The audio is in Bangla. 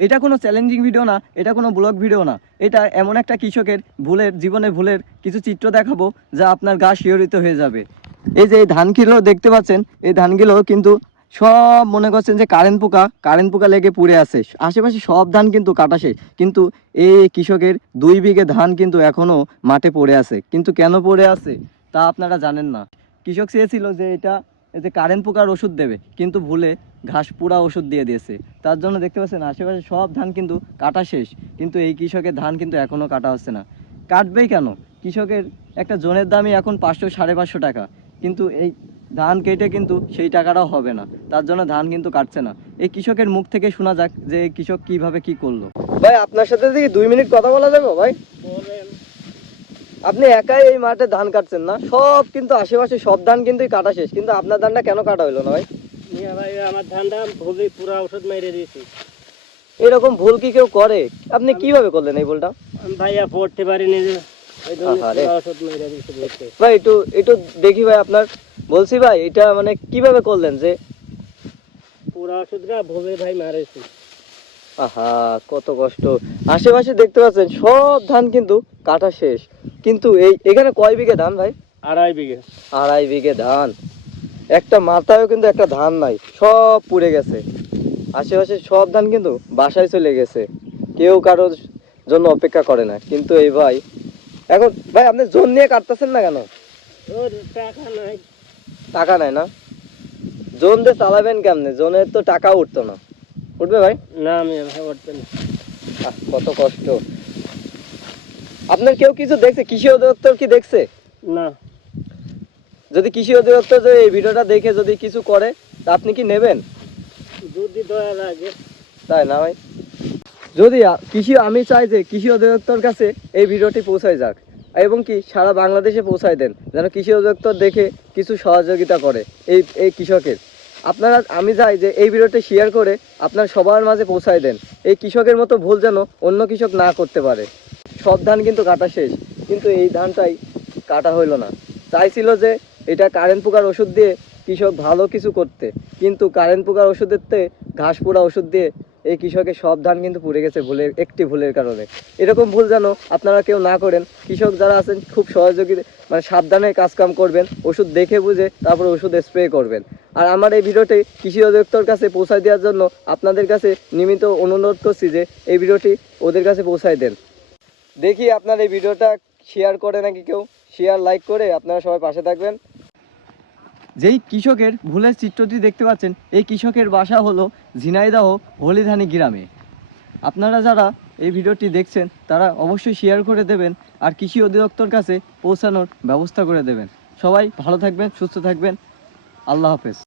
এটা কোনো চ্যালেঞ্জিং ভিডিও না, এটা কোনো ব্লগ ভিডিও না, এটা এমন একটা কৃষকের ভুলের কিছু চিত্র দেখাবো যা আপনার গা শিহরিত হয়ে যাবে। এই যে এই ধানগুলো দেখতে পাচ্ছেন, এই ধানগুলো কিন্তু সব মনে করছেন যে কারেন্ট পোকা লেগে পুড়ে আছে। আশেপাশে সব ধান কিন্তু কাটা শেষ, কিন্তু এই কৃষকের 2 বিঘে ধান কিন্তু এখনও মাঠে পড়ে আছে। কিন্তু কেন পড়ে আছে তা আপনারা জানেন না। কৃষক চেয়েছিল যে এই যে কারেন্ট পোকার ওষুধ দেবে, কিন্তু ভুলে ঘাস পোড়া ওষুধ দিয়ে দিয়েছে। তার জন্য দেখতে পাচ্ছেন আশেপাশে সব ধান কিন্তু কাটা শেষ, কিন্তু এই কৃষকের ধান কিন্তু এখনও কাটা হচ্ছে না। কাটবেই কেন? কৃষকের একটা জনের দামই এখন 500 550 টাকা, কিন্তু এই ধান কেটে কিন্তু সেই টাকাটাও হবে না। তার জন্য ধান কিন্তু কাটছে না। এই কৃষকের মুখ থেকে শোনা যাক যে এই কৃষক কিভাবে কি করলো। ভাই, আপনার সাথে কি 2 মিনিট কথা বলা যাবে ভাই? আপনি একাই এই মাঠে ধান কাটছেন না? সব কিন্তু আশেপাশে সব ধান কিন্তু কাটা শেষ, কিন্তু আপনার ধানটা কেন কাটা হইলো না ভাই? ভাই, আমার ধানটা ভুলে পুরা ওষুধ মেরে দিয়েছি। এরকম ভুল কি কেউ করে? আপনি কিভাবে করলেন এই ভুলটা? ভাইয়া পড়তে পারিনি, ওষুধ মেরে দিয়েছি। ভাই একটু দেখি ভাই আপনার। বলছি ভাই, এটা মানে কিভাবে করলেন যে পুরা ওষুধটা ভুলে ভাই মারেছি। আহা, কত কষ্ট। আশেপাশে দেখতে পাচ্ছেন সব ধান কিন্তু কাটা শেষ, কিন্তু এখানে কয় বিঘে ধান ভাই? 2.5 বিঘে। 2.5 বিঘে ধান, একটা মাথায়ও কিন্তু একটা ধান নাই, সব পুড়ে গেছে। আশেপাশে সব ধান কিন্তু বাসায় চলে গেছে, কেউ কারোর জন্য অপেক্ষা করে না। কিন্তু এই ভাই এখন, ভাই আপনি জোন নিয়ে কাটতেছেন না কেন? টাকা নাই। টাকা নাই না? জোন দিয়ে চালাবেন কেমনে? জোনের তো টাকা উঠতো না। উঠবে ভাই? না, আমি উঠবে না। কত কষ্ট। আপনার কেউ কিছু দেখছে? কৃষি অধিদপ্তর কি দেখছে? না। যদি কৃষি অধিদপ্তর এই ভিডিওটা দেখে যদি কিছু করে, তা আপনি কি নেবেন? যদি দয়া লাগে। তাই না ভাই? যদি আমি চাই যে কৃষি অধিদপ্তর কাছে এই ভিডিওটি পৌঁছায় যাক, এবং কি সারা বাংলাদেশে পৌঁছায় দেন, যেন কৃষি অধিদপ্তর দেখে কিছু সহযোগিতা করে এই কৃষকের। আমি চাই যে এই ভিডিওটি শেয়ার করে আপনার সবার মাঝে পৌঁছায় দেন। এই কৃষকের মতো ভুল যেন অন্য কৃষক না করতে পারে। সব ধান কিন্তু কাটা শেষ, কিন্তু এই ধানটাই কাটা হইলো না। চাইছিল যে এটা কারেন্ট পোকার ওষুধ দিয়ে কৃষক ভালো কিছু করতে, কিন্তু কারেন্ট পোকার ওষুধের থেকে ঘাস পোড়া ওষুধ দিয়ে এই কৃষকের সব ধান কিন্তু পুড়ে গেছে একটি ভুলের কারণে। এরকম ভুল যেন আপনারা কেউ না করেন। কৃষক যারা আছেন খুব সহযোগী, মানে সাবধানে কাজকাম করবেন, ওষুধ দেখে বুঝে তারপর ওষুধ স্প্রে করবেন। আর আমার এই ভিডিওটি কৃষি অধিদপ্তর কাছে পৌঁছায় দেওয়ার জন্য আপনাদের কাছে নিয়মিত অনুরোধ করছি যে এই ভিডিওটি ওদের কাছে পৌঁছায় দেন। দেখি আপনার এই ভিডিওটা শেয়ার করে নাকি কেউ। শেয়ার, লাইক করে আপনারা সবাই পাশে থাকবেন। যেই কৃষকের ভুলের চিত্রটি দেখতে পাচ্ছেন, এই কৃষকের বাসা হলো ঝিনাইদহ হলিধানি গ্রামে। আপনারা যারা এই ভিডিওটি দেখছেন তারা অবশ্যই শেয়ার করে দেবেন, আর কৃষি অধিদপ্তর কাছে পৌঁছানোর ব্যবস্থা করে দেবেন। সবাই ভালো থাকবেন, সুস্থ থাকবেন। আল্লাহ হাফেজ।